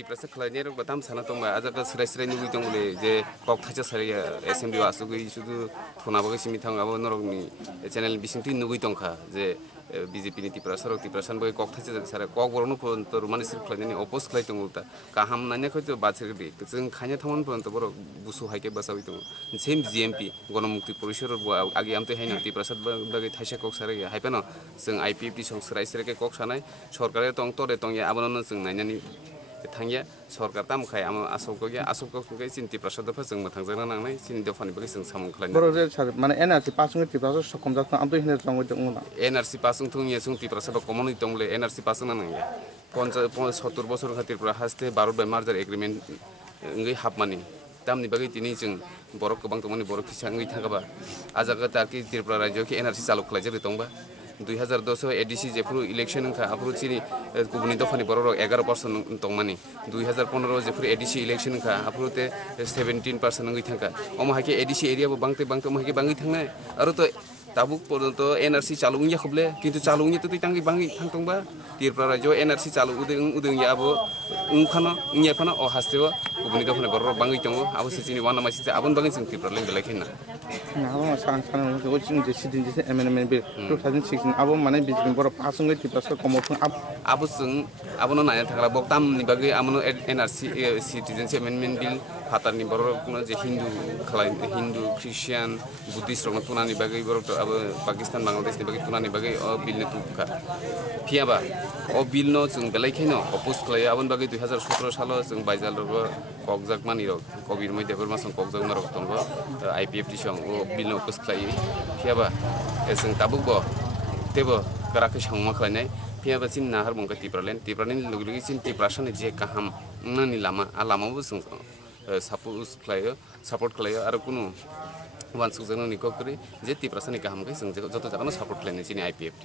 tiprasa khalai rok batam sana tong ba aja ka serai nugui tong le je kok thacha sari assembly asu gui sudu thona bagai simi thang abo norok ni channel bisingti nugui tong kha je BJP ni tiprasa rok tiprasan bagai kok thacha sara kok borno pon to mani sir khlai ni opos khlai tong ulta kaham nanya khoi to bachir bi jeng khanya thamon pon to borok busu haike basawi tong same GMP গণমুক্তি পরিষদের আগে আমতে hyena তিপ্রাসাদ বাগে থাইসা cock সারে হাইপেনো जों IPFT song serai serai kok sanai sorkare tong tore tong ya abono जों nainani thangya sorkar tam khai am asok ko ke sinti prasad fa जों mathangjana nangnai sin defani bagi जों samung khlai boro je sar mane NRC pasung tiprasa sokom jat am to hine jangoi tong na NRC pasung thung ye sung tiprasad common tongle NRC pasung nangnai 70 বছর খাতির পুরা হাসতে 12 by merger agreement ngai hapmani tamni bagi tini जों borok kobang tongmani borok kisa ngai thagaba ajaga taki Tripura rajyo ki NRC চালু khlaijak tongba 2010 ADC যেফুরু election খা আফুরু চিনি গুবুনি দফানি বড় 11% তংমানি 2015 যেফুরু ADC election খা আফুরুতে 17% নঙ্গি থাকা অমহাকে ADC এরিয়াবো বাংতে মহাকে বাঙ্গি থাংনাই আরো তো tabuk পর্যন্ত NRC চালুংয়া খবলে কিন্তু চালুংয়া তো তাঙ্গি বাঙ্গি থাংতংবা Tripura rajyo NRC চালু উদং ya abo ungkhano ngiaphano o hastewa গুবুনি দফানি বড় বাঙ্গি তংগো আবো সিনি ওয়ানা মাসি আবন বাঙ্গি जों Tripura লেং বেলাইখিনা na abo sang jo jing je sidin je amendment bill 2016 abo mane bijin boro pasung tiprasa komofung abo जों abono naya thakla boktam ni bagi amono NRC citizenship amendment bill hatarni borok je hindu christian buddhist rok tunani bagi borok to abo Pakistan Bangladesh ni bagi tunani bagi o bill ni tukka phiaba o bill no जों belaikhino oppose khlai abon bagi 2017 salo जों baijal rok kokjak mani rok kobir moi debor masang kokjak marok tongo IPFT song o bill no oppose khlai phiaba जों tabuk bo tebo karakhe sangma khlainai phiaba chin nahar bongka Tripura lugi chin tiprasani je kaham nani lama alama bo जों support khlaio aro kuno wansuk jano ni kokri je tiprasani kaham kai जों joto jagano support khlainai chini IPFT